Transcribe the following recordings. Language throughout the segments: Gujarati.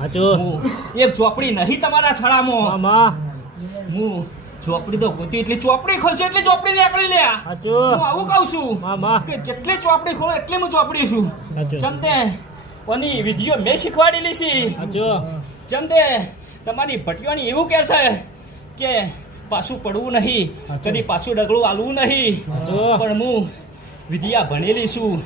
હાચું. હું એક ચોપડી નહીં તમારા થળામાં. મામા હું ચોપડી તો ગોતી એટલી ચોપડી ખોલશે એટલી ચોપડી નીકળી લે. હું હાચું આવું કહું છું મામા કે જેટલી ચોપડી ખોલો એટલી હું ચોપડી છું. ચમતે ઓની વિધિઓ મેં શીખવાડેલી છે. હાચો ચમતે તમારી ભટિયાની એવું કહે છે કે પાછું પડવું નહીં. કદી પાછું ડગલું આલવું નહીં. પણ હું વિધિયા ભણેલી છું.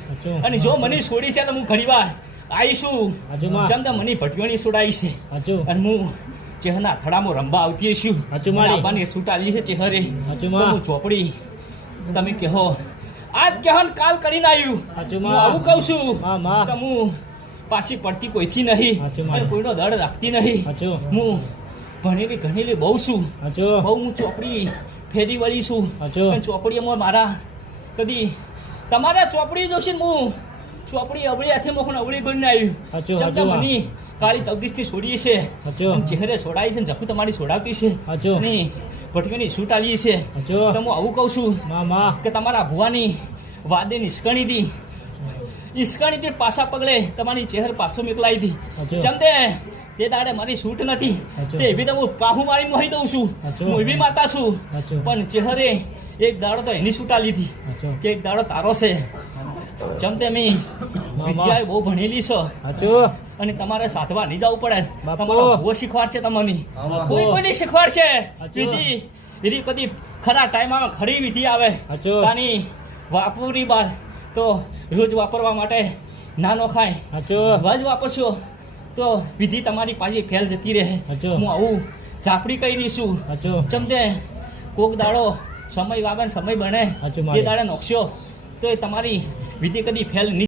અને જો મને છોડી છે તો હું ઘણી વાર આવીશું હજુ માં. ચમતે મને ભટિયાની સુડાઈ છે. હજુ. અને હું ચેહના અથડામાં રમવા આવતી છું હજુ મારે બાને સૂટ આલી છે ચેહરે. હજુ તો હું ચોપડી. તમે કહો. આજ કહેન કાલ કરીને આવ્યું. હજુ આવું કહું છું. તો હું પાછી પડતી કોઈથી નહીં. હજુ મારે કોઈનો દળ રાખતી નહીં. હું ભણેલી ગણેલી બહુ છું. બહુ હું ચોપડી ફેરી વળી છું. ચોપડી મારા કદી તમારા ચોપડી જોશે હું ચોપડી અબળી હાથે મોખણ અવળી કરીને આવ્યું. ચમચા મની કાળી ચૌદીસથી છોડીએ છે. ચહેરે છોડાય છે ને જખું તમારી છોડાવતી છે. અને ભટકીની છૂટ આલી છે. હાચું. તો હું આવું કહું છું મામા કે તમારા ભુવાની વાદે નિષ્કણી હતી ઈસ્કણી તે પાછા પગલે તમારી ચહેર પાછો મેકલાઈ હતી ચંદે તે દાડે મારી છૂટ નથી. તે એવી તો હું પાહુ મારી મોહી દઉં છું. હું એવી માતા છું. પણ ચહેરે એક દાડો તો એની છૂટ આલી હતી કે એક દાડો તારો છે. ચમતે મી. વિદ્યાએ બહુ ભણેલી છો. હાચું અને તમારે સાધવા નહીં જવું પડે. તમારો બહુ શીખવાડ છે તમને. કોઈ કોઈને શીખવાડશે. હાચું. વિધિ એની કદી ખરા ટાઈમમાં ખરી વિધિ આવે. તાની વાપરી બાર. તો રોજ વાપરવા માટે નાનો ખાય. હાચું વજ વાપરશો તો વિધિ તમારી પાછી ફેલ જતી રહે. હું આવું ઝાપડી કહી દઈશું. હાચું ચમતે કોક દાડો સમય વાવે સમય બને. એ. દાડે નોખશો. તો એ તમારી વિધિ કદી ફેલ નહીં